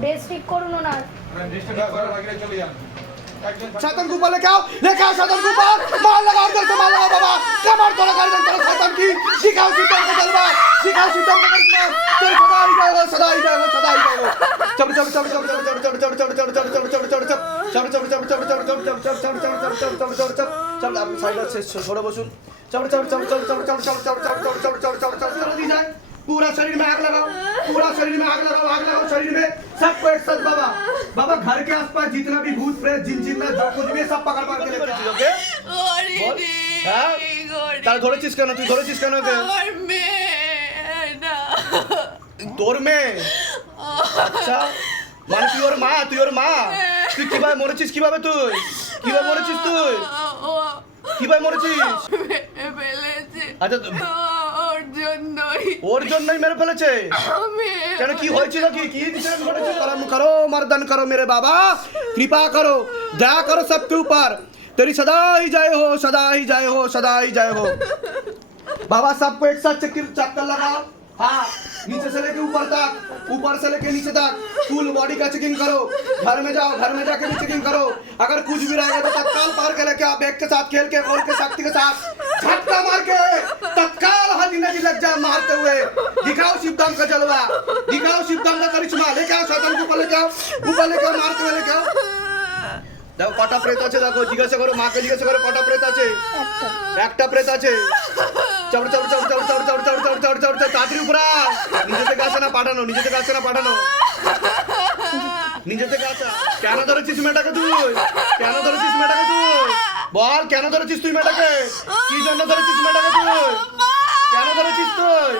Dress ঠিক করুন ওনার। शैतान को ऊपर लेके आओ शैतान को ऊपर मार लगाओ उधर से मार लगाओ बाबा कमर तोड़ा कर दे तेरा शैतान की दिखाओ सिद्धांत का जलवा दिखाओ सिद्धांत का करिश्मा तेरे सदा ही जाएगा चल चल चल चल चल चल चल चल चल चल चल चल चल चल आप साइड से छोड़ो बसुन चल चल चल चल चल चल चल चल चल चल चल चल चल दी जाए पूरा शरीर में आग लगाओ शरीर में सबको एक साथ बाबा बाबा घर के आसपास जितना भी भूत प्रेत जिन जिन में जो कुछ भी सब पकड़ के लेके चलो ओके तार ধরেছিস কেন তুই ধরেছিস কেন ওকে আমার মেয়ে না তোর মেয়ে আচ্ছা মানে তুই ওর মা তুই কিভাবে মরেছিস কিভাবে মরেছিস তুই কিভাবে মরেছিস ফেলেছে আচ্ছা ওর জন্যই মেরে ফেলেছে কেন কি হয়েছিল কি ডিসিশন করেছো করম करो मर्दन करो मेरे बाबा कृपा करो दया करो सबके ऊपर तेरी सदा ही जय हो बाबा सबको एक साथ चक्कर लगाओ हाँ नीचे से लेके ऊपर से लेके नीचे तक फुल बॉडी का चेकिंग करो घर में जाके भी चेकिंग करो अगर कुछ भी रहेगा तो तत्काल पार के लेके आप बैग के साथ खेल के बॉल के शक्ति के साथ झटका मार के तत्काल हदी नदी लग जाए मारते हुए दिखाओ शिवधाम का जलवा दिखाओ शिवधाम का करिश्मा लेके आओ शैतान को ऊपर लेके आओ मारते हुए लेके आओ দেখো কটা প্রেত আছে দেখো জিজ্ঞাসা করো মাকে জিজ্ঞাসা করো কটা প্রেত আছে একটা প্রেত আছে চড় তাড়াতাড়ি উপরে নিজে থেকে আসে না পাঠানো নিজে থেকে আসা কেন ধরেছিস মেয়েটাকে তুই বল কেন ধরেছিস তুই মেয়েটাকে কি জন্য ধরেছিস মেয়েটাকে তুই কেন ধরেছিস তুই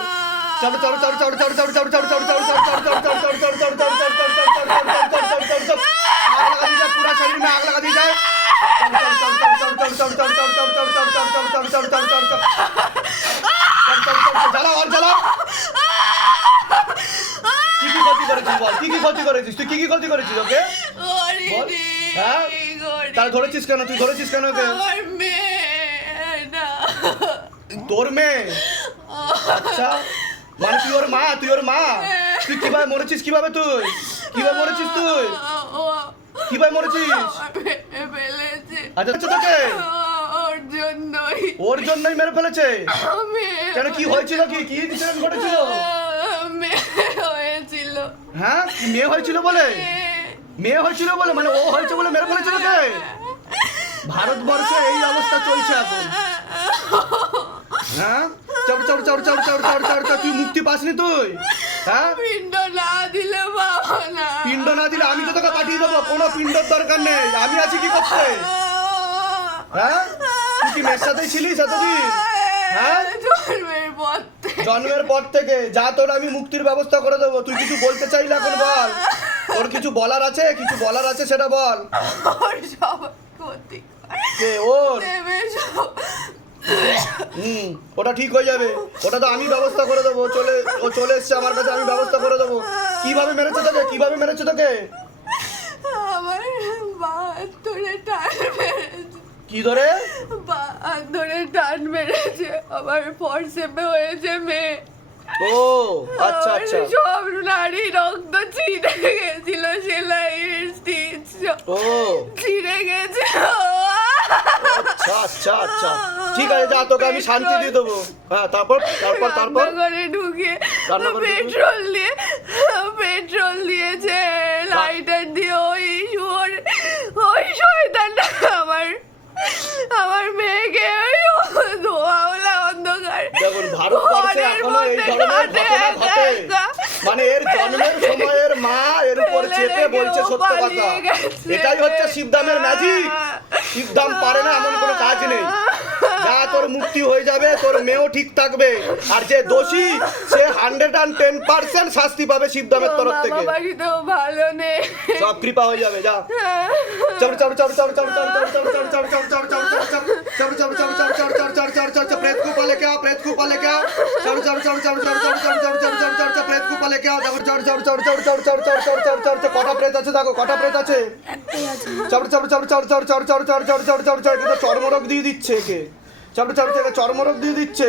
पूरा शरीर में आग लगा दी जाए जलाओ কি ক্ষতি করেছিস তুই কি ক্ষতি করেছিস ওকে হ্যাঁ তাহলে ধরেছিস কেন ওকে আমার মেয়ে না তোর মেয়ে আচ্ছা মানে তুই ওর মা তুই কিভাবে মরেছিস কিভাবে মরেছিস ফেলেছে আচ্ছা তোকে ওর জন্যই মেরে ফেলেছে কেন কি হয়েছিল কি ডিসিশন করেছিল হ্যাঁ মেয়ে হয়েছিল বলে মানে ও হয়েছে বলে মেরে ফেলেছিল কে ভারতবর্ষে এই অবস্থা চলছে এখন হ্যাঁ তুই মুক্তি পাসনি তুই হ্যাঁ পিণ্ড না দিলে আমি তো তোকে পাঠিয়ে দেবো কোনো পিণ্ডর দরকার নেই আমি আছি কি করতে হ্যাঁ তুই কি মেয়ের সাথেই ছিলিস এতদিন হ্যাঁ জন্মের পর থেকে যা তোর আমি মুক্তির ব্যবস্থা করে দেবো তুই কিছু বলতে চাইলে এখন বল তোর কিছু বলার আছে সেটা বল ওর ওটা ঠিক হয়ে যাবে ওটা তো আমি ব্যবস্থা করে দেবো ও চলে এসছে আমার কাছে আমি ব্যবস্থা করে দেবো কিভাবে মেরেছে তোকে আমার বাত ধরে টান মেরেছে কি ধরে বাত ধরে টান মেরেছে আমার ফরসেপে হয়েছে মেয়ে ও আচ্ছা সব নারী রক্ত ছিঁড়ে গেছিল সেলাইয়ের স্টিচ ছিঁড়ে গেছে আচ্ছা ঠিক আছে যা তোকে আমি শান্তি দিয়ে দেবো হ্যাঁ তারপর ঘরে ঢুকে পেট্রোল দিয়েছে লাইটার দিয়ে ওই শয়তানটা আমার মেয়েকে ধোঁয়াওয়ালা অন্ধকার দেখুন ভারতবর্ষে এখনো এই ধরনের ঘটনা ঘটে মানে এর জন্মের সময়ের মা এর উপর চেপে বলছে সত্য কথা এটাই হচ্ছে শিবধামের ম্যাজিক শিবধাম পারে না এমন কোনো কাজ নেই যা তোর মুক্তি হয়ে যাবে তোর মেয়েও ঠিক থাকবে আর যে দোষী সে 110% শাস্তি পাবে শিবধামের তরফ থেকে ভালো নেই সব কৃপা হয়ে যাবে যা प्रेत को लेके आओ कटा प्रेत আছে দেখো কটা প্রেত আছে চর্মরোগ দিয়ে দিচ্ছে একে চর্মরোগ দিয়ে দিচ্ছে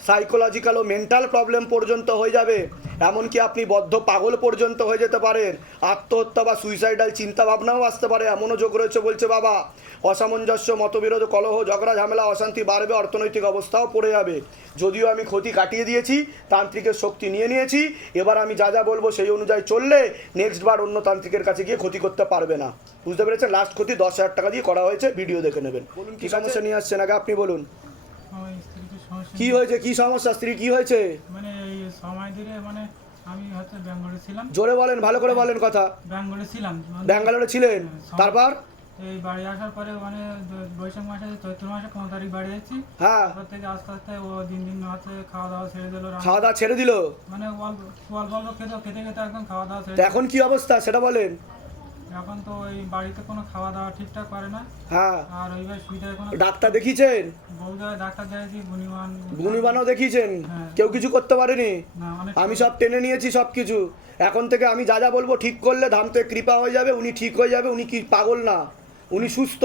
সাইকোলজিক্যাল ও মেন্টাল প্রবলেম পর্যন্ত হয়ে যাবে, এমনকি আপনি বদ্ধ পাগল পর্যন্ত হয়ে যেতে পারেন, আত্মহত্যা বা সুইসাইডাল চিন্তা ভাবনাও আসতে পারে, এমনও যোগ রয়েছে বলছে বাবা। অসামঞ্জস্য, মতবিরোধ, কলহ, ঝগড়া, ঝামেলা, অশান্তি বাড়বে, অর্থনৈতিক অবস্থাও পড়ে যাবে। যদিও আমি ক্ষতি কাটিয়ে দিয়েছি, তান্ত্রিকের শক্তি নিয়ে নিয়েছি, এবার আমি যা যা বলবো সেই অনুযায়ী চললে নেক্সট বার অন্য তান্ত্রিকের কাছে গিয়ে ক্ষতি করতে পারবে না। বুঝতে পেরেছেন? লাস্ট ক্ষতি 10,000 টাকা দিয়ে করা হয়েছে, ভিডিও দেখে নেবেন। বলুন কি সমস্যা নিয়ে আসছেন, আগে আপনি বলুন আমার স্ত্রীকে সমস্যা কি হয়েছে, কি সমস্যা, স্ত্রী কি হয়েছে? মানে এই সময় ধরে মানে আমি হচ্ছে ব্যাঙ্গালোরে ছিলাম। জোরে বলেন, ভালো করে বলেন কথা। ব্যাঙ্গালোরে ছিলাম মানে ব্যাঙ্গালোরে ছিলেন, তারপর? এই বাড়ি আসার পরে মানে বৈশাখ মাসে চৈত্র মাসে 15 তারিখ বাড়ি যাচ্ছি। হ্যাঁ, তারপর থেকে আস্তে আস্তে ও দিন দিন হচ্ছে খাওয়া দাওয়া ছেড়ে দিল। খাওয়া দাওয়া ছেড়ে দিল, মানে অল্প অল্প অল্প খেতে খেতে খেতে একদম খাওয়া দাওয়া ছেড়ে তো দিল। এখন কি অবস্থা সেটা বলেন। এখন তো ওই বাড়িতে কোনো খাওয়া দাওয়া ঠিকঠাক করে না। হ্যাঁ, আর ওইবার সুবিধা কোনো ডাক্তার দেখিয়েছেন? বউদায় ডাক্তার দেখাচ্ছি, গুণিবানও দেখিয়েছেন, হ্যাঁ। কেউ কিছু করতে পারেনি? না অনেক আমি সব টেনে নিয়েছি সব কিছু। এখন থেকে আমি যা যা বলবো ঠিক করলে ধামতে কৃপা হয়ে যাবে, উনি ঠিক হয়ে যাবে। উনি কি পাগল না, উনি সুস্থ,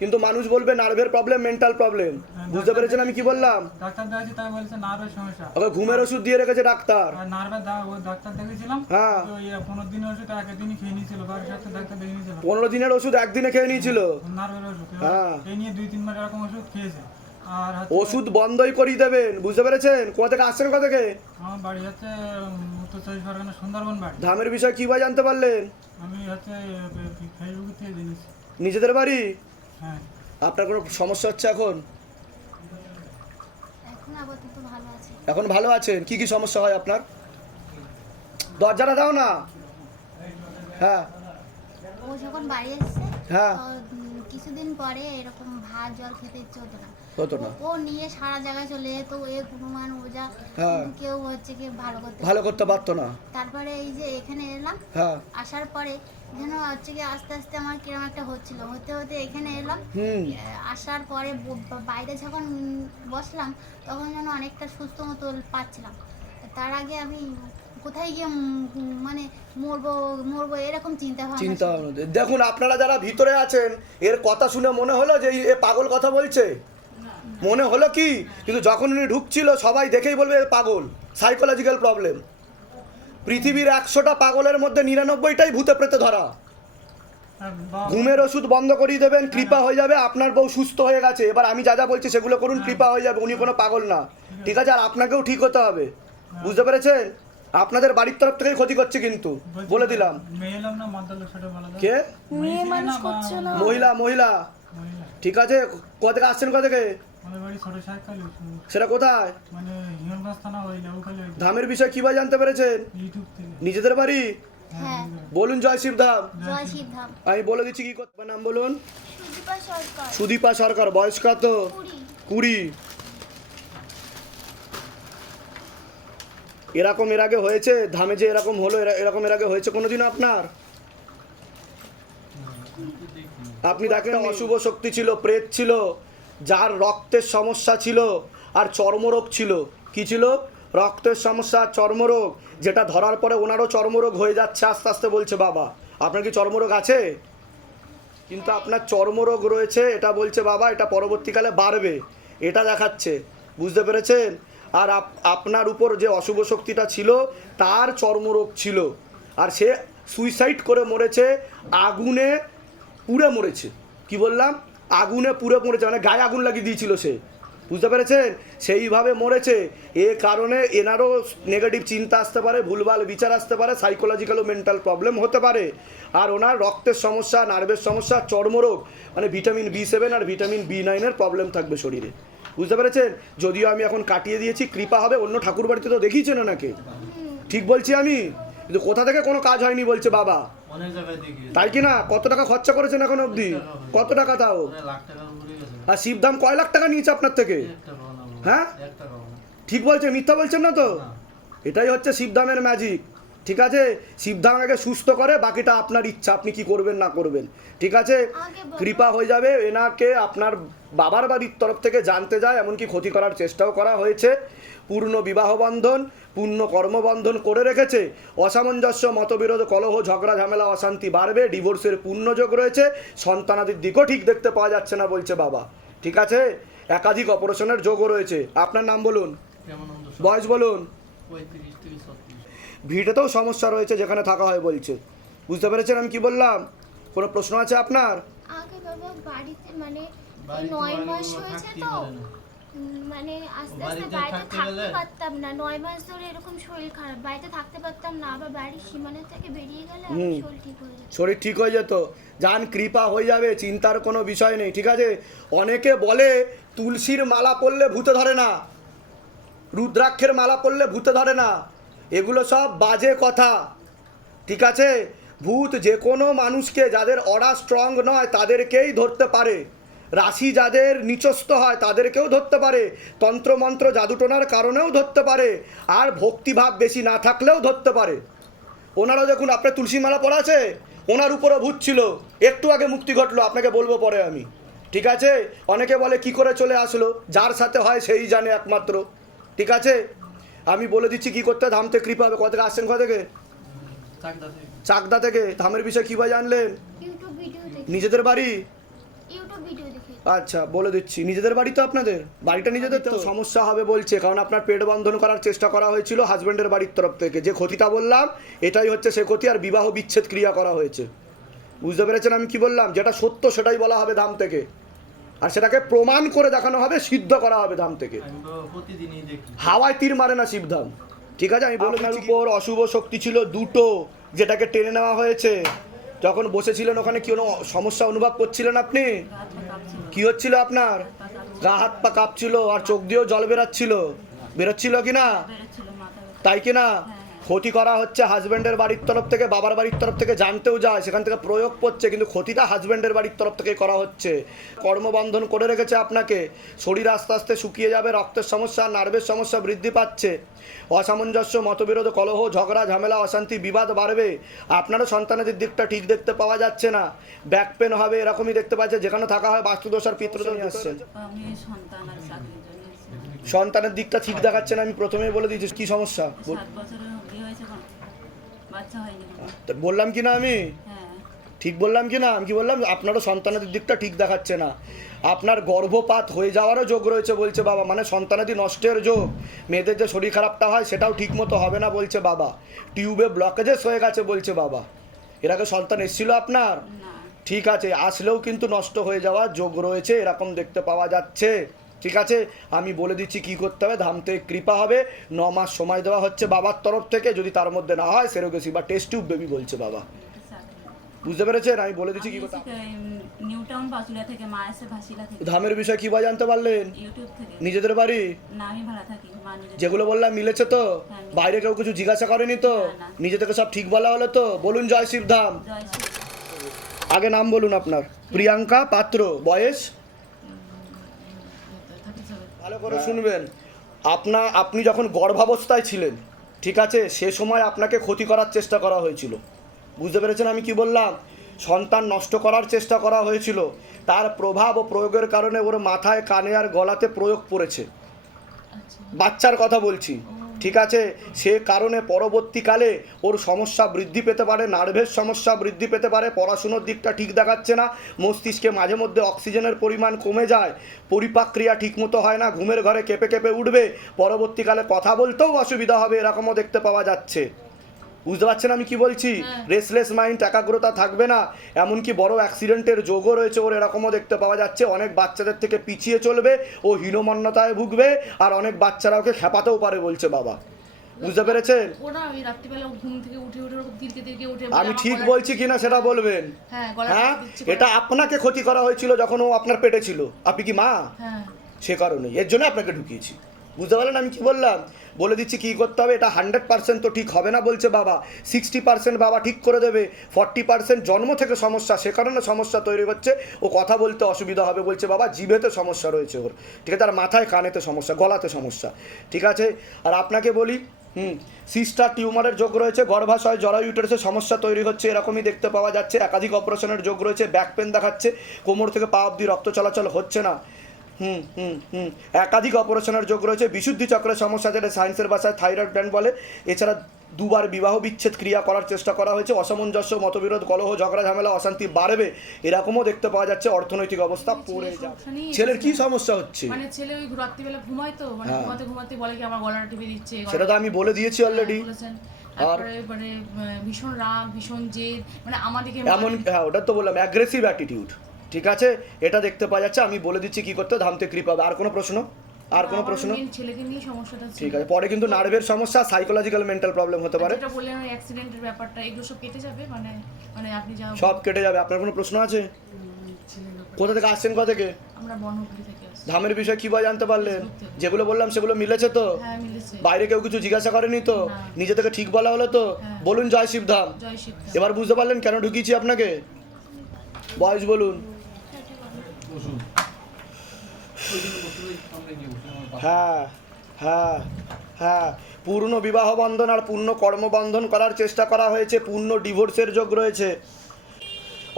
কিন্তু মানুষ বলবে নার্ভের প্রবলেম, মেন্টাল প্রবলেম। বুঝতে পেরেছেন আমি কি বললাম? ডাক্তার দেখাচ্ছি, তাই বলছে নার্ভের সমস্যা। ওকে ঘুমের ওষুধ দিয়ে রেখেছে ডাক্তার। আর নার্ভের ওই ডাক্তার দেখেছিলাম। হ্যাঁ। তো ওই 15 দিনের ওষুধ একদিনই খেয়ে নিয়েছিল, বাড়ির সাথে ডাক্তার দেখে নিয়েছিল 15 দিনের ওষুধ একদিনে খেয়ে নিয়েছিল। নার্ভের ওষুধ। হ্যাঁ। এই নিয়ে 2-3 মাস এরকম ওষুধ খেয়েছে। আর ওষুধ বন্ধই করিয়ে দেবেন, বুঝতে পেরেছেন? কোথা থেকে আসছেন, কোথা থেকে? আমার বাড়ি হচ্ছে উত্তর 24 পরগনা সুন্দরবন বাড়ি। ধামের বিষয় কি ভাই জানতে পারলেন? আমি হচ্ছে ফেসবুক থেকে জেনেছি। নিজেদের বাড়ি? হ্যাঁ। আপনার কোনো সমস্যা হচ্ছে এখন? এখন আপাতত ভালো আছে। এখন ভালো আছেন? কি কি সমস্যা হয় আপনার? দরজাটা দাও না। হ্যাঁ ও যখন বাড়ি এসছে হ্যাঁ। তো কিছুদিন পরে এরকম ভাত জল খেতে ইচ্ছে হতো না। হতো না। ও নিয়ে সারা জায়গায় চলে যেত, এ গুণমান ওজা, হ্যাঁ। কিন্তু কেউ হচ্ছে কি ভালো করতে পারতো না। তারপরে এই যে এখানে এলাম, হ্যাঁ। আসার পরে যেন হচ্ছে কি আস্তে আস্তে আমার কিরম একটা হচ্ছিল, হতে হতে এখানে এলাম। হুম। আসার পরে বাইরে যখন বসলাম তখন যেন অনেকটা সুস্থ মতো পাচ্ছিলাম। তার আগে আমি কোথায় গিয়ে মানে মরবো মরবো এরকম চিন্তা চিন্তা ভাবনা। ভাবনা। দেখুন, আপনারা যারা ভিতরে আছেন, এর কথা শুনে মনে হলো যে এ পাগল কথা বলছে, মনে হলো কি? কিন্তু যখন উনি ঢুকছিল সবাই দেখেই বলবে এ পাগল, সাইকোলজিক্যাল প্রবলেম। পৃথিবীর 100টা পাগলের মধ্যে 99টাই ভূতে প্রেতে ধরা। ঘুমের ওষুধ বন্ধ করিয়ে দেবেন, কৃপা হয়ে যাবে। আপনার বউ সুস্থ হয়ে গেছে, এবার আমি যা যা বলছি সেগুলো করুন, কৃপা হয়ে যাবে। উনি কোনো পাগল না, ঠিক আছে? আর আপনাকেও ঠিক হতে হবে, বুঝতে পেরেছেন? আপনাদের বাড়ির তরফ থেকেই ক্ষতি করছে, কিন্তু বলে দিলাম। মেয়ে এলাম না মাদ্দাল সেটা বলা যায়। কে? মেয়ে মানুষ করছে না। মহিলা, মহিলা, মহিলা। ঠিক আছে। কোথা থেকে আসছেন, কোথা থেকে? আমাদের বাড়ি ছোট সাইকেল, সেটা কোথায়? মানে হিমনগঞ্জ থানা ওই লেবুখালী। ধামের বিষয় কি ভাই জানতে পেরেছেন? ইউটিউব থেকে। নিজেদের বাড়ি? হ্যাঁ, বলুন জয় শিবধাম। জয় শিবধাম। আমি বলে দিচ্ছি কি করতে। নাম বলুন। সুদীপা সরকার। সুদীপা সরকার। বয়স কত? 20। এরকম এর আগে হয়েছে ধামে যে এরকম হলো, এরকম এর আগে হয়েছে কোনোদিন আপনার? আপনি দেখেন অশুভ শক্তি ছিল, প্রেত ছিল, যার রক্তের সমস্যা ছিল আর চর্মরোগ ছিল। কি ছিল? রক্তের সমস্যা, চর্মরোগ, যেটা ধরার পরে ওনারও চর্মরোগ হয়ে যাচ্ছে আস্তে আস্তে বলছে বাবা। আপনার কি চর্মরোগ আছে? কিন্তু আপনার চর্মরোগ রয়েছে, এটা বলছে বাবা, এটা পরবর্তীকালে বাড়বে, এটা দেখাচ্ছে, বুঝতে পেরেছেন? আর আপনার উপর যে অশুভ শক্তিটা ছিল তার চর্মরোগ ছিল, আর সে সুইসাইড করে মরেছে, আগুনে পুড়ে মরেছে। কি বললাম? আগুনে পুড়ে মরেছে, মানে গায়ে আগুন লাগিয়ে দিয়েছিল সে, বুঝতে পেরেছেন? সেইভাবে মরেছে। এ কারণে এনারও নেগেটিভ চিন্তা আসতে পারে, ভুলভাল বিচার আসতে পারে, সাইকোলজিক্যাল ও মেন্টাল প্রবলেম হতে পারে। আর ওনার রক্তের সমস্যা, নার্ভের সমস্যা, চর্মরোগ, মানে ভিটামিন B7 আর ভিটামিন B9 প্রবলেম থাকবে শরীরে, বুঝতে পেরেছেন? যদিও আমি এখন কাটিয়ে দিয়েছি, কৃপা হবে। অন্য ঠাকুর বাড়িতে তো দেখিয়েছেন ওনাকে, ঠিক বলছি আমি? কিন্তু কোথা থেকে কোনো কাজ হয়নি বলছে বাবা, অনেক জায়গায় দেখি তাই কি না? কত টাকা খরচা করেছেন এখন অবধি? কত টাকা তাও? লাখ টাকার উপরে গেছে। আর শিবধাম কয় লাখ টাকা নিয়েছে আপনার থেকে? একটা পাবো না বলো। হ্যাঁ, একটা পাবো না। ঠিক বলছে, মিথ্যা বলছেন না তো? না। এটাই হচ্ছে শিবধামের ম্যাজিক, ঠিক আছে? শিবধাম আগে সুস্থ করে, বাকিটা আপনার ইচ্ছা, আপনি কি করবেন না করবেন, ঠিক আছে? কৃপা হয়ে যাবে। এনাকে আপনার বাবার বাড়ির তরফ থেকে জানতে যায়, এমনকি ক্ষতি করার চেষ্টাও করা হয়েছে। পূর্ণ বিবাহ বন্ধন, পূর্ণ কর্মবন্ধন করে রেখেছে। অসামঞ্জস্য, মতবিরোধ, কলহ, ঝগড়া, ঝামেলা, অশান্তি বাড়বে। ডিভোর্সের পূর্ণ যোগ রয়েছে। সন্তানাদির দিকও ঠিক দেখতে পাওয়া যাচ্ছে না বলছে বাবা, ঠিক আছে? একাধিক অপারেশনের যোগও রয়েছে। আপনার নাম বলুন। প্রেমানন্দ বয়স বলুন। 35 থেকে 36। ভিটেতেও সমস্যা রয়েছে যেখানে থাকা হয় বলছে, বুঝতে পেরেছেন আমি কি বললাম? কোনো প্রশ্ন আছে আপনার? আগে বাবা বাড়িতে মানে বাড়িতে 9 মাস বাড়িতে হয়েছে থাকতেই তো পারে না। মানে আস্তে আস্তে বাড়িতে বাড়িতে থাকতে থাকতে গেলে- পারতাম না, 9 মাস ধরে এরকম শরীর খারাপ, বাড়িতে থাকতে পারতাম না, আবার বাড়ির সীমানা থেকে বেরিয়ে গেলে আবার হুম। শরীর ঠিক হয়ে যেত। শরীর ঠিক হয়ে যেত, যান কৃপা হয়ে যাবে, চিন্তার কোনো বিষয় নেই, ঠিক আছে? অনেকে বলে তুলসীর মালা পরলে ভূতে ধরে না, রুদ্রাক্ষের মালা পরলে ভূতে ধরে না, এগুলো সব বাজে কথা, ঠিক আছে? ভূত যে কোনো মানুষকে, যাদের অরা স্ট্রং নয় তাদেরকেই ধরতে পারে, রাশি যাদের নিচস্থ হয় তাদেরকেও ধরতে পারে, তন্ত্রমন্ত্র জাদুটোনার কারণেও ধরতে পারে, আর ভক্তিভাব বেশি না থাকলেও ধরতে পারে। ওনারও দেখুন, আপনার তুলসী মালা পড়া আছে, ওনার উপরও ভূত ছিল, একটু আগে মুক্তি ঘটলো, আপনাকে বলবো পরে আমি, ঠিক আছে? অনেকে বলে কি করে চলে আসলো, যার সাথে হয় সেই জানে একমাত্র, ঠিক আছে? আমি বলে দিচ্ছি কি করতে, ধাম থেকে কৃপা হবে। কোথা থেকে আসছেন? কোথা থেকে? চাকদা থেকে। চাকদা থেকে। ধামের বিষয়ে কীভাবে জানলেন? ইউটিউব ভিডিও দেখে, নিজেদের বাড়ি? ইউটিউব ভিডিও দেখে। আচ্ছা, বলে দিচ্ছি, নিজেদের বাড়ি তো আপনাদের? বাড়িটা নিজেদের তো? সমস্যা হবে বলছে, কারণ আপনার পেট বন্ধন করার চেষ্টা করা হয়েছিল হাজব্যান্ডের বাড়ির তরফ থেকে, যে ক্ষতিটা বললাম এটাই হচ্ছে সে ক্ষতি, আর বিবাহ বিচ্ছেদ ক্রিয়া করা হয়েছে, বুঝতে পেরেছেন আমি কি বললাম? যেটা সত্য সেটাই বলা হবে ধাম থেকে, আর সেটাকে প্রমাণ করে দেখানো হবে, সিদ্ধ করা হবে ধাম থেকে। আমি তো প্রতিদিনই দেখি। হাওয়ায় তীর মারে না শিবধাম, ঠিক আছে? আমি বললাম আপনার উপর অশুভ শক্তি ছিল দুটো, যেটাকে টেনে নেওয়া হয়েছে। যখন বসেছিলেন ওখানে কি কোনো সমস্যা অনুভব করছিলেন আপনি? কি হচ্ছিল আপনার? গা হাত পা কাঁপছিল, আর চোখ দিয়েও জল বেরোচ্ছিল কি না? তাই কি না? ক্ষতি করা হচ্ছে হাজব্যান্ডের বাড়ির তরফ থেকে, বাবার বাড়ির তরফ থেকে, জানতেও যায়, সেখান থেকে প্রয়োগ করছে, কিন্তু ক্ষতিটা হাজব্যান্ডের বাড়ির তরফ থেকে করা হচ্ছে। কর্মবন্ধন করে রেখেছে আপনাকে, শরীর আস্তে আস্তে শুকিয়ে যাবে, রক্তের সমস্যা, নার্ভের সমস্যা বৃদ্ধি পাচ্ছে, অসামঞ্জস্য, মতবিরোধ, কলহ, ঝগড়া, ঝামেলা, অশান্তি, বিবাদ বাড়বে। আপনারও সন্তানের দিকটা ঠিক দেখতে পাওয়া যাচ্ছে না, ব্যাক পেন হবে, এরকমই দেখতে পাচ্ছে। যেখানে থাকা হয় বাস্তুদোষ আর পিতৃদোষ নিয়ে আসছেন। আমি সন্তান আর চাকরির জন্য এসেছি। সন্তানের দিকটা ঠিক দেখাচ্ছে না, আমি প্রথমেই বলে দিয়েছি কি সমস্যা। 7 বছরের বিয়ে হয়েছে, কোনো বাচ্চা হয়নি কোনো। তো বললাম কি না আমি? হ্যাঁ, ঠিক বললাম কি না? আমি কি বললাম? আপনারও সন্তানের দিকটা ঠিক দেখাচ্ছে না, আপনার গর্ভপাত হয়ে যাওয়ারও যোগ রয়েছে বলছে বাবা, মানে সন্তানাদি নষ্টের যোগ। মেয়েদের যে শরীর খারাপটা হয় সেটাও ঠিক মতো হবে না বলছে বাবা, টিউবে ব্লকেজেস হয়ে গেছে বলছে বাবা। এর আগে সন্তান এসেছিল আপনার? না। ঠিক আছে, আসলেও কিন্তু নষ্ট হয়ে যাওয়ার যোগ রয়েছে, এরকম দেখতে পাওয়া যাচ্ছে, ঠিক আছে? আমি বলে দিচ্ছি কি করতে হবে, ধাম থেকে কৃপা হবে, 9 মাস সময় দেওয়া হচ্ছে বাবার তরফ থেকে, যদি তার মধ্যে না হয় সেরোগেসি বা টেস্ট টিউব বেবি বলছে বাবা, চাকরি। বুঝতে পেরেছেন? আমি বলে দিচ্ছি কি আমি করতে হবে। এসেছি, নিউ টাউন বাসুলিয়া থেকে, মা এসে ভাসিলা থেকে। ধামের বিষয় কি বা জানতে পারলেন? ইউটিউব থেকে। নিজেদের বাড়ি? না, আমি ভাড়া থাকি, মা নিজে। যেগুলো বললাম মিলেছে তো? হ্যাঁ। বাইরে কেউ কিছু জিজ্ঞাসা করেনি তো? না, না। নিজে থেকে সব ঠিক বলা হলো তো? বলুন জয় শিবধাম। জয় শ্রী। আগে নাম বলুন আপনার। প্রিয়াঙ্কা পাত্র। বয়স? ভালো করে শুনবেন, আপনি যখন গর্ভাবস্থায় ছিলেন, ঠিক আছে, সে সময় আপনাকে ক্ষতি করার চেষ্টা করা হয়েছিল, বুঝতে পেরেছেন আমি কি বললাম? সন্তান নষ্ট করার চেষ্টা করা হয়েছিল, তার প্রভাব ও প্রয়োগের কারণে ওর মাথায়, কানে আর গলাতে প্রয়োগ পড়েছে, বাচ্চার কথা বলছি, ঠিক আছে? সে কারণে পরবর্তীকালে ওর সমস্যা বৃদ্ধি পেতে পারে, নার্ভের সমস্যা বৃদ্ধি পেতে পারে, পড়াশুনোর দিকটা ঠিক দেখাচ্ছে না, মস্তিষ্কে মাঝে মধ্যে অক্সিজেনের পরিমাণ কমে যায়, পরিপাক ক্রিয়া ঠিকমতো হয় না, ঘুমের ঘরে কেঁপে কেঁপে উঠবে, পরবর্তীকালে কথা বলতেও অসুবিধা হবে, এরকমও দেখতে পাওয়া যাচ্ছে, বুঝতে পারছেন আমি কি বলছি? রেসলেস মাইন্ড, একাগ্রতা থাকবে না, এমনকি বড় অ্যাক্সিডেন্টের যোগও রয়েছে ওর, এরকমও দেখতে পাওয়া যাচ্ছে। অনেক বাচ্চাদের থেকে পিছিয়ে চলবে, ও হীনমন্যতায় ভুগবে, আর অনেক বাচ্চারা ওকে খেপাতেও পারে বলছে বাবা, বুঝতে পেরেছেন? ওরা ওই রাত্রিবেলা ঘুম থেকে উঠে তিরকে উঠে আমি ঠিক বলছি কিনা সেটা বলবেন। হ্যাঁ, হ্যাঁ, এটা আপনাকে ক্ষতি করা হয়েছিল যখন ও আপনার পেটে ছিল, আপনি কি মা? হ্যাঁ, সে কারণে, এর জন্য আপনাকে ঢুকিয়েছি, বুঝতে পারলেন আমি কি বললাম? বলে দিচ্ছি কী করতে হবে। এটা 100% তো ঠিক হবে না বলছে বাবা, 60% বাবা ঠিক করে দেবে, 40% জন্ম থেকে সমস্যা, সে কারণে সমস্যা তৈরি হচ্ছে, ও কথা বলতে অসুবিধা হবে বলছে বাবা, জিভেতে সমস্যা রয়েছে ওর, ঠিক আছে, আর মাথায় কানেতে সমস্যা, গলাতে সমস্যা, ঠিক আছে? আর আপনাকে বলি, সিস্টার টিউমারের যোগ রয়েছে, গর্ভাশয় জরা ইউটেরাসের সমস্যা তৈরি হচ্ছে, এরকমই দেখতে পাওয়া যাচ্ছে, একাধিক অপারেশনের যোগ রয়েছে, ব্যাক পেন দেখাচ্ছে, কোমর থেকে পা অবধি রক্ত চলাচল হচ্ছে না, একাধিক অপারেশনের যোগ রয়েছে, বিশুদ্ধি চক্রের সমস্যা, যেটা সায়েন্সের ভাষায় থাইরয়েড গ্ল্যান্ড বলে। এছাড়া দুবার বিবাহ বিচ্ছেদ ক্রিয়া করার চেষ্টা করা হয়েছে, অসামঞ্জস্য, মতবিরোধ, কলহ, ঝগড়া ঝামেলা, অশান্তি বাড়বে এরকমও দেখতে পাওয়া যাচ্ছে, অর্থনৈতিক অবস্থা পড়ে যাবে। সমস্যা নেই, ছেলের কি সমস্যা হচ্ছে? মানে ছেলে ওই রাত্রিবেলা ঘুমায় তো, মানে হ্যাঁ। ঘুমাতে ঘুমাতে বলে কি আমার গলাটা টিপে দিচ্ছে, সেটা তো আমি বলে দিয়েছি অলরেডি। বলেছেন। তারপরে মানে ভীষণ রাগ, ভীষণ জেদ, মানে আমাদেরকে এমন, হ্যাঁ ওটা তো বললাম অ্যাগ্রেসিভ অ্যাটিটিউড। ঠিক আছে, এটা দেখতে পাওয়া যাচ্ছে, আমি বলে দিচ্ছি কি করতে, ধামতে কৃপা হবে। আর কোনো প্রশ্ন? আর কোনো আমার প্রশ্ন? main ছেলেকে নিয়ে সমস্যাটা ছিল। ঠিক আছে, পরে কিন্তু নার্ভের সমস্যা, সাইকোলজিক্যাল মেন্টাল প্রবলেম হতে পারে, যেটা বললেন ওই অ্যাক্সিডেন্টের ব্যাপারটা, এগুলো সব কেটে যাবে, মানে মানে আপনি যা সব কেটে যাবে। আপনার কোনো প্রশ্ন আছে? কোথা থেকে আসছেন, কোথা থেকে? আমরা বনহুগলি থেকে আসছি। ধামের বিষয়ে কিভাবে জানতে পারলেন? যেগুলো বললাম সেগুলো মিলেছে তো? হ্যাঁ মিলেছে। বাইরে কেউ কিছু জিজ্ঞাসা করেনি তো? না। নিজে থেকে ঠিক বলা হলো তো? হ্যাঁ। বলুন জয় শিবধাম। জয় শিবধাম। এবার বুঝতে পারলেন কেন ঢুকিয়েছি আপনাকে? বয়স বলুন। হ্যাঁ হ্যাঁ হ্যাঁ, পূর্ণ বিবাহ বন্ধন আর পূর্ণ কর্মবন্ধন করার চেষ্টা করা হয়েছে, পূর্ণ ডিভোর্সের যোগ রয়েছে,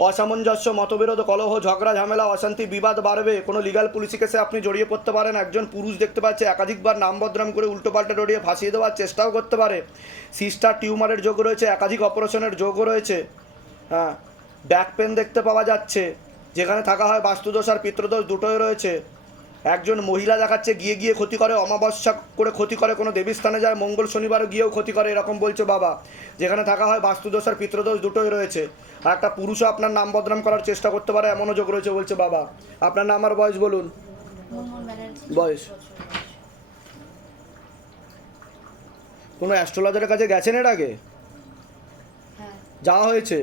অসামঞ্জস্য, মতবিরোধ, কলহ, ঝগড়া ঝামেলা, অশান্তি, বিবাদ বাড়বে, কোনো লিগাল পুলিশি কেসে আপনি জড়িয়ে পড়তে পারেন। একজন পুরুষ দেখতে পাচ্ছে একাধিকবার নাম বদনাম করে উল্টোপাল্টা ডরিয়ে ফাঁসিয়ে দেওয়ার চেষ্টাও করতে পারে, সিস্টার টিউমারের যোগ রয়েছে, একাধিক অপারেশনের যোগও রয়েছে। হ্যাঁ, ব্যাক পেন দেখতে পাওয়া যাচ্ছে, যেখানে থাকা হয় বাস্তুদোষ আর পিতৃদোষ দুটোই রয়েছে। একজন মহিলা দেখাচ্ছে গিয়ে গিয়ে ক্ষতি করে, অমাবস্যা করে ক্ষতি করে, কোনো দেবীস্থানে যায়, মঙ্গল শনিবার গিয়েও ক্ষতি করে, এরকম বলছে বাবা, যেখানে থাকা হয় বাস্তুদোষ আর পিতৃদোষ দুটোই রয়েছে। আর একটা পুরুষও আপনার নাম বদনাম করার চেষ্টা করতে পারে, এমনও যোগ রয়েছে বলছে বাবা। আপনার নাম আর বয়স বলুন। মুনমুন ব্যানার্জি। বয়স? কোনো অ্যাস্ট্রোলজারের কাছে গেছেন এর আগে? হ্যাঁ। যাওয়া হয়েছে?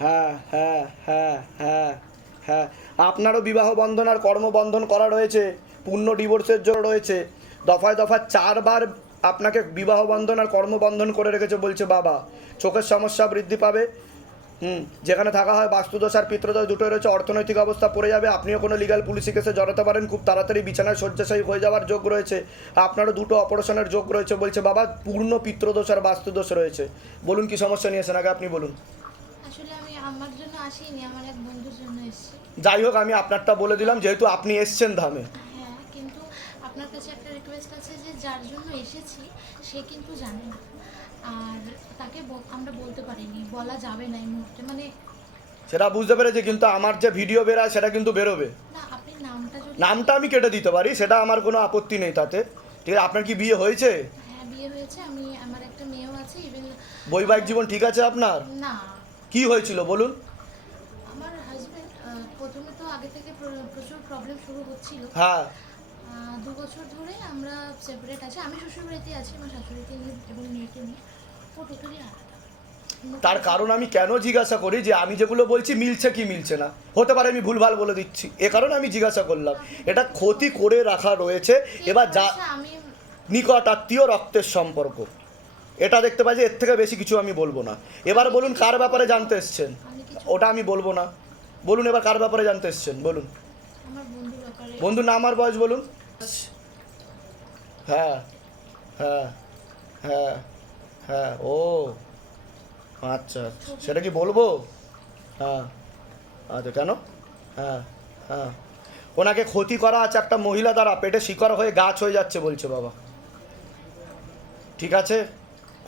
হ্যাঁ হ্যাঁ হ্যাঁ হ্যাঁ হ্যাঁ, আপনারও বিবাহ বন্ধন আর কর্মবন্ধন করা রয়েছে, পূর্ণ ডিভোর্সের জন্য রয়েছে, দফায় দফায় 4 বার আপনাকে বিবাহ বন্ধন আর কর্মবন্ধন করে রেখেছে বলছে বাবা। চোখের সমস্যা বৃদ্ধি পাবে, যেখানে থাকা হয় বাস্তুদোষ আর পিতৃদোষ দুটোই রয়েছে, অর্থনৈতিক অবস্থা পড়ে যাবে, আপনিও কোনো লিগাল পুলিশি কেসে জড়াতে পারেন, খুব তাড়াতাড়ি বিছানায় শয্যাশায়ী হয়ে যাওয়ার যোগ রয়েছে, আপনারও 2টো অপারেশনের যোগ রয়েছে বলছে বাবা, পূর্ণ পিতৃদোষ আর বাস্তুদোষ রয়েছে। বলুন কি সমস্যা নিয়েছেন আগে আপনি বলুন। আসলে আমি আমার জন্য আসিনি, আমার এক বন্ধুর জন্য এসেছি। যাই হোক, আমি আপনারটা বলে দিলাম যেহেতু আপনি এসছেন ধামে। হ্যাঁ, কিন্তু আপনার কাছে একটা রিকোয়েস্ট আছে যে যার জন্য এসেছি সে কিন্তু জানে না, আর তাকে আমরা বলতে পারিনি, বলা যাবে না এই মুহূর্তে, মানে সেটা বুঝতে পেরেছি, কিন্তু আমার যে ভিডিও বেরোয় সেটা কিন্তু বেরোবে। না, আপনি নামটা যদি নামটা আমি কেটে দিতে পারি, সেটা আমার কোনো আপত্তি নেই তাতে। ঠিক আছে, আপনার কি বিয়ে হয়েছে? হ্যাঁ বিয়ে হয়েছে, আমার একটা মেয়েও আছে, ইভেন বৈবাহিক জীবন ঠিক আছে আপনার? না, কি হয়েছিল বলুন? আমার হাজবেন্ড প্রথমে তো আগে থেকে প্রচুর প্রবলেম শুরু হচ্ছিল। হ্যাঁ, 2 বছর ধরে আমরা সেপারেট আছি, আমি শ্বশুরবাড়িতে আছি, আমার শাশুড়িকে নিয়ে এবং মেয়েকে নিয়ে, ও টোটালি আলাদা। তার কারণ আমি কেন জিজ্ঞাসা করি যে আমি যেগুলো বলছি মিলছে কি মিলছে না, হতে পারে আমি ভুলভাল বলে দিচ্ছি, এ কারণে আমি জিজ্ঞাসা করলাম। এটা ক্ষতি করে রাখা রয়েছে, এবার যা আমি নিকট আত্মীয় রক্তের সম্পর্ক, এটা দেখতে পাই যে এর থেকে বেশি কিছু আমি বলবো না। এবার বলুন কার ব্যাপারে জানতে এসছেন? ওটা আমি বলবো না, বলুন এবার কার ব্যাপারে জানতে এসছেন বলুন। আমার বন্ধুর ব্যাপারে। বন্ধুর নাম আর বয়স বলুন। হ্যাঁ হ্যাঁ হ্যাঁ হ্যাঁ, ও আচ্ছা, সেটা কি বলবো? হ্যাঁ আচ্ছা, কেন? হ্যাঁ হ্যাঁ, ওনাকে ক্ষতি করা আছে একটা মহিলা দ্বারা, পেটে শিকড় হয়ে গাছ হয়ে যাচ্ছে বলছে বাবা। ঠিক আছে,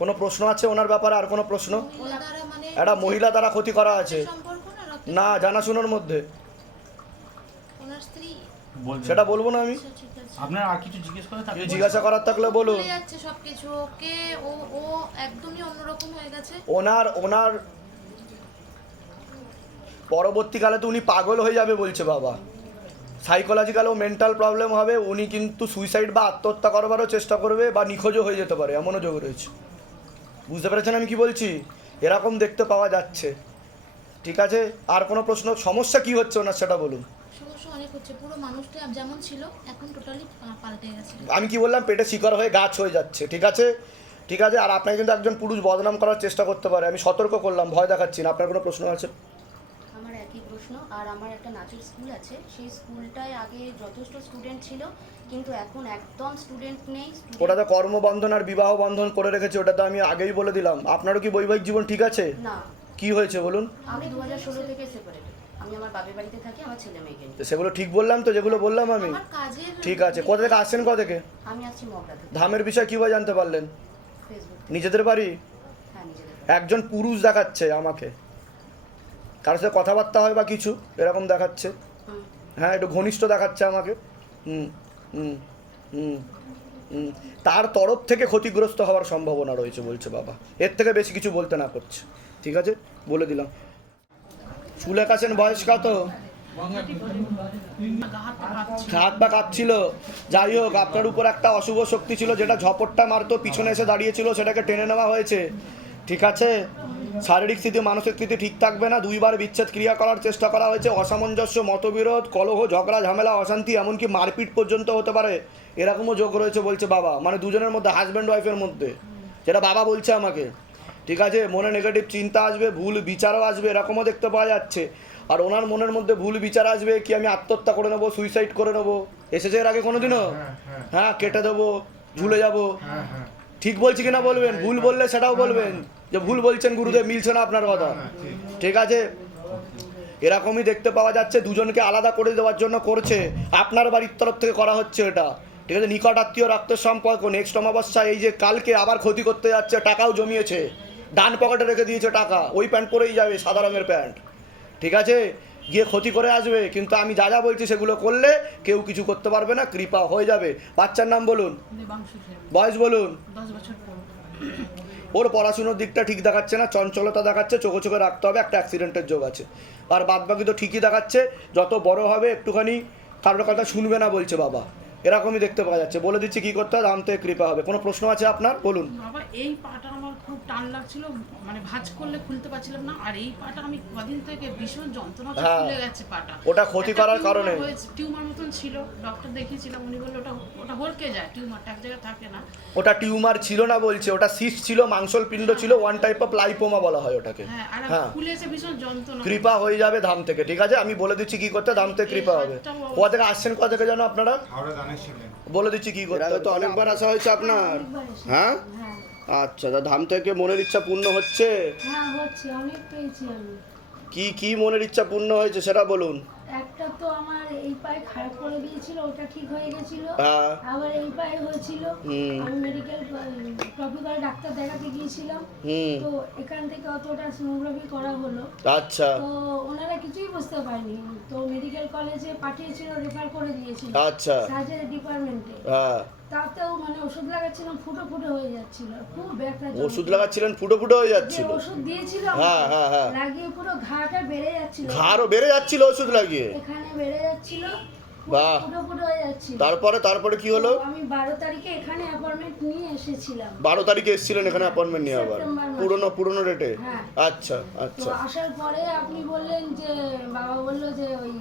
কোনো প্রশ্ন আছে ওনার ব্যাপারে? আর কোনো প্রশ্ন? মহিলা দ্বারা মানে একটা মহিলা দ্বারা ক্ষতি করা আছে, সম্পর্ক না, না জানাশোনার মধ্যে, ওনার স্ত্রী। সেটা বলবো না আমি। ঠিক আছে, আপনার আর কিছু জিজ্ঞেস করে কিছু জিজ্ঞাসা করার থাকলে বলুন। ভুলে যাচ্ছে সবকিছু, ওকে ও একদমই অন্যরকম হয়ে গেছে। ওনার পরবর্তীকালে তো উনি পাগল হয়ে যাবে বলছে বাবা, সাইকোলজিক্যাল ও মেন্টাল প্রবলেম হবে, উনি কিন্তু সুইসাইড বা আত্মহত্যা করবারও চেষ্টা করবে বা নিখোঁজও হয়ে যেতে পারে, এমনও যোগ রয়েছে। বুঝতে পেরেছেন আমি কি বলছি? এরকম দেখতে পাওয়া যাচ্ছে। ঠিক আছে, আর কোনো প্রশ্ন? সমস্যা কি হচ্ছে ওনার সেটা বলুন। সমস্যা অনেক হচ্ছে, পুরো মানুষটা যেমন ছিল এখন টোটালি পাল্টে গেছে। আমি কি বললাম? পেটে শিকড় হয়ে গাছ হয়ে যাচ্ছে। ঠিক আছে ঠিক আছে, আর আপনাকে কিন্তু একজন পুরুষ বদনাম করার চেষ্টা করতে পারে, আমি সতর্ক করলাম, ভয় দেখাচ্ছি না। আপনার কোনো প্রশ্ন আছে? আমার একই প্রশ্ন। আর আমার একটা নাচের স্কুল আছে, সেই স্কুলটায় আগে যথেষ্ট স্টুডেন্ট ছিল, কিন্তু এখন একদম স্টুডেন্ট নেই। ওটাতে কর্মবন্ধন আর বিবাহ বন্ধন করে রেখেছে, ওটা তো আমি আগেই বলে দিলাম। আপনারও কি বৈবাহিক জীবন ঠিক আছে? না। কি হয়েছে বলুন? আমি 2016 থেকে সেপারেট। আমি আমার বাপের বাড়িতে থাকি আমার ছেলে মেয়েকে নিয়ে। তো সেগুলো ঠিক বললাম তো, যেগুলো বললাম আমি? আমার কাজের ঠিক আছে, কোথা থেকে আসছেন, কোথা থেকে? আমি আসছি মগরা থেকে। ধামের বিষয় কীভাবে জানতে পারলেন? ফেসবুক। নিজেদের বাড়ি? হ্যাঁ, নিজেদের। একজন পুরুষ দেখাচ্ছে আমাকে, কারোর সাথে কথাবার্তা হয় বা কিছু এরকম দেখাচ্ছে। হুম। হ্যাঁ, একটু ঘনিষ্ঠ দেখাচ্ছে আমাকে। হুম হুম হুম হুম। তার তরফ থেকে ক্ষতিগ্রস্ত হওয়ার সম্ভাবনা রয়েছে বলছে বাবা, এর থেকে বেশি কিছু বলতে না করছে। ঠিক আছে, বলে দিলাম। চুলে কাছেন, বয়স কত? হাত পা কাঁপছিল। যাই হোক, আপনার উপর একটা অশুভ শক্তি ছিল যেটা ঝপটটা মারতো, পিছনে এসে দাঁড়িয়েছিল, সেটাকে টেনে নেওয়া হয়েছে। ঠিক আছে, শারীরিক স্থিতি মানসিক স্থিতি ঠিক থাকবে না। 2 বার বিচ্ছেদ ক্রিয়া করার চেষ্টা করা হয়েছে। অসামঞ্জস্য, মতবিরোধ, কলহ, ঝগড়া, ঝামেলা, অশান্তি, এমনকি মারপিট পর্যন্ত হতে পারে, এরকমও যোগ রয়েছে বলছে বাবা। মানে দুজনের মধ্যে, হাজব্যান্ড ওয়াইফের মধ্যে, যেটা বাবা বলছে আমাকে। ঠিক আছে, মনে নেগেটিভ চিন্তা আসবে, ভুল বিচারও আসবে, এরকমও দেখতে পাওয়া যাচ্ছে। আর ওনার মনের মধ্যে ভুল বিচার আসবে কি আমি আত্মহত্যা করে নেবো, সুইসাইড করে নেবো। এসেছে এর আগে কোনোদিনও? হ্যাঁ, কেটে দেবো, ঝুলে যাবো। ঠিক বলছি কিনা বলবেন, ভুল বললে সেটাও বলবেন যে ভুল বলছেন গুরুদেব, মিলছে না আপনার কথা। ঠিক আছে, এরকমই দেখতে পাওয়া যাচ্ছে। দুজনকে আলাদা করে দেওয়ার জন্য করছে, আপনার বাড়ির তরফ থেকে করা হচ্ছে এটা। ঠিক আছে, নিকট আত্মীয়, রক্তের সম্পর্ক। নেক্সট অমাবস্যা এই যে কালকে আবার ক্ষতি করতে যাচ্ছে, টাকাও জমিয়েছে, ডান পকেটে রেখে দিয়েছে টাকা, ওই প্যান্ট পরেই যাবে, সাদা রঙের প্যান্ট। ঠিক আছে, গিয়ে ক্ষতি করে আসবে। কিন্তু আমি যা যা বলছি সেগুলো করলে কেউ কিছু করতে পারবে না, কৃপা হয়ে যাবে। বাচ্চার নাম বলুন, দেবাংশু সেন, বয়স বলুন। 10 বছর পর। ওর পড়াশুনোর দিকটা ঠিক দেখাচ্ছে না, চঞ্চলতা দেখাচ্ছে, চোখে চোখে রাখতে হবে, একটা অ্যাক্সিডেন্টের যোগ আছে। আর বাদবাকি তো ঠিকই দেখাচ্ছে, যত বড় হবে একটুখানি কারোর কথা শুনবে না বলছে বাবা, এরকমই দেখতে পাওয়া যাচ্ছে। বলে দিচ্ছি কী করতে হবে, ধাম থেকে কৃপা হবে। কোনো প্রশ্ন আছে আপনার, বলুন। বাবা, এই পাটা আমার খুব টান লাগছিল, মানে ভাঁজ করলে খুলতে পারছিলাম না। আর এই পাটা আমি কদিন থেকে ভীষণ যন্ত্রণা হচ্ছে, হ্যাঁ, ফুলে গেছে পাটা। ওটা ক্ষতি একটা করার টিউমার কারণে। হয়েছে, টিউমার মতন ছিল, ডক্টর দেখিয়েছিলাম, উনি বললো ওটা হলকে যায়, টিউমারটা এক জায়গায় থাকে না। ওটা টিউমার ছিল না বলছে, ওটা সিস্ট ছিল, মাংসল পিণ্ড ছিল, ওয়ান টাইপ অফ লাইপোমা বলা হয় ওটাকে। হ্যাঁ, আর হ্যাঁ, ফুলেছে ভীষণ যন্ত্রণা। কৃপা হয়ে যাবে ধাম থেকে। ঠিক আছে, আমি বলে দিচ্ছি কি করতে, ধাম থেকে কৃপা হবে। কোথা থেকে আসছেন, কোথা থেকে জানো আপনারা? বলে দিচ্ছি কি করতে হবে। তো অনেকবার আসা হয়েছে আপনার? হ্যাঁ, আচ্ছা, তা ধাম থেকে মনের ইচ্ছা পূর্ণ হচ্ছে? হ্যাঁ, হচ্ছে, অনেক পেয়েছি আমি। কি কি মনের ইচ্ছা পূর্ণ হয়েছে সেটা বলুন। একটা তো আমার এই পায়ে খারাপ করে দিয়েছিল, ওটা ঠিক হয়ে গেছিল। হ্যাঁ। আবার এই পায়ে হয়েছিল, হুম। আমি মেডিকেল ট্রপিক্যাল ডাক্তার দেখাতে গিয়েছিলাম। হুম। তো এখান থেকে অতটা সোনোগ্রাফি করা হলো, আচ্ছা তো ওনারা কিছুই বুঝতে পারেনি। তো মেডিকেল কলেজে পাঠিয়েছিল, রেফার করে দিয়েছিল আচ্ছা। সার্জারি ডিপার্টমেন্টে। হ্যাঁ, তাতেও মানে ওষুধ লাগাচ্ছিলাম, ফুটো ফুটো হয়ে যাচ্ছিল, খুব ব্যথা। ওষুধ লাগাচ্ছিলেন, ফুটো ফুটো হয়ে যে যাচ্ছিল? ওষুধ দিয়েছিল হ্যাঁ, হ্যাঁ, হ্যাঁ। লাগিয়ে পুরো ঘাটা বেড়ে যাচ্ছিল, ঘাড়ও বেড়ে যাচ্ছিল ওষুধ লাগিয়ে? এখানে বেড়ে যাচ্ছিল, বাহ। ফুটো ফুটো হয়ে যাচ্ছিল। তারপরে কি হলো? তো আমি 12 তারিখে এখানে অ্যাপয়েন্টমেন্ট নিয়ে এসেছিলাম। 12 তারিখে এসেছিলেন এখানে অ্যাপয়েন্টমেন্ট নিয়ে আবার? সেপ্টেম্বর মাসে। পুরনো ডেটে? হ্যাঁ। আচ্ছা তো আচ্ছা। আসার পরে আপনি বললেন যে, বাবা বললো যে ওই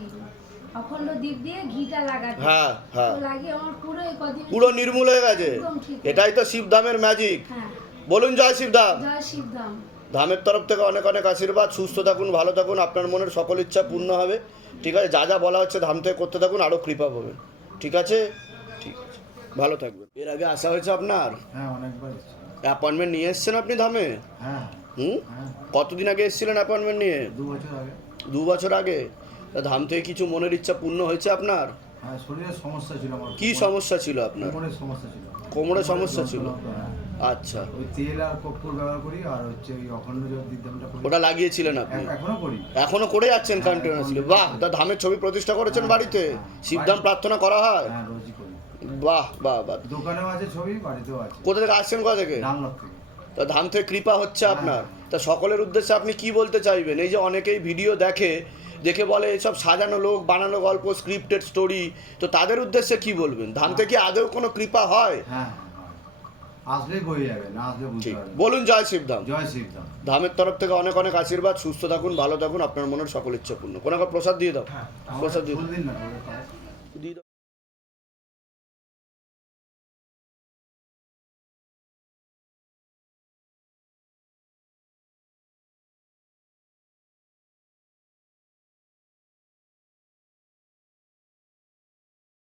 অখণ্ড দ্বীপ দিয়ে ঘিটা লাগাতে। হ্যাঁ, হ্যাঁ। তো লাগিয়ে আমার পুরো এই কদিন পুরো নির্মূল হয়ে গেছে। একদম ঠিক। এটাই তো শিবধামের ম্যাজিক। হ্যাঁ, বলুন জয় শিবধাম। জয় শিবধাম। ধামের তরফ থেকে অনেক অনেক আশীর্বাদ। সুস্থ থাকুন, ভালো থাকুন, আপনার মনের সকল ইচ্ছা পূর্ণ হবে। ঠিক আছে, যা যা বলা হচ্ছে ধাম থেকে করতে থাকুন, আরও কৃপা পাবেন। ঠিক আছে, ঠিক আছে, ভালো থাকবেন। এর আগে আসা হয়েছে আপনার? হ্যাঁ, অনেকবার এসেছি। অ্যাপয়েন্টমেন্ট নিয়ে এসেছেন আপনি ধামে? হ্যাঁ। হুম। হ্যাঁ, কতদিন আগে এসেছিলেন অ্যাপয়েন্টমেন্ট নিয়ে? 2 বছর আগে। 2 বছর আগে? তা ধাম থেকে কিছু মনের ইচ্ছা পূর্ণ হয়েছে আপনার? হ্যাঁ, শরীরের সমস্যা ছিল আমার। কি সমস্যা ছিল আপনার? কোমরের সমস্যা ছিল। কোমরের সমস্যা ছিল? হ্যাঁ। আচ্ছা, ওই তেল আর কর্পূর ব্যবহার করি, আর হচ্ছে ওই অখণ্ড দ্বীপধামটা করি। ওটা লাগিয়েছিলেন আপনি? এখনো করি। এখনো করে যাচ্ছেন কন্টিনিউয়াসলি? বাহ। তা ধামের ছবি প্রতিষ্ঠা করেছেন বাড়িতে? শিবধাম প্রার্থনা করা হয়? হ্যাঁ, রোজই করি। বাহ বাহ বাহ। দোকানেও আছে ছবি, বাড়িতেও আছে। কোথা থেকে আসছেন, কোথা থেকে? ডানলপ থেকে। তা ধাম থেকে কৃপা হচ্ছে আপনার। তা সকলের উদ্দেশ্যে আপনি কি বলতে চাইবেন? এই যে অনেকেই ভিডিও দেখে বলে এসব সাজানো লোক, বানানো গল্প, স্ক্রিপ্টেড স্টোরি, তো তাদের উদ্দেশ্যে কি বলবেন? ধাম থেকে আদৌ কোনো কৃপা হয়? হ্যাঁ, আসলেই বয়ে যাবে, না আসলে বুঝতে ঠিক, পারবে। বলুন জয় শিবধাম। জয় শিবধাম। ধামের তরফ থেকে অনেক অনেক আশীর্বাদ। সুস্থ থাকুন, ভালো থাকুন, আপনার মনের সকল ইচ্ছা পূর্ণ। কোনো প্রসাদ দিয়ে দাও, প্রসাদ দিয়ে ফুল দিন না, দিয়ে দাও।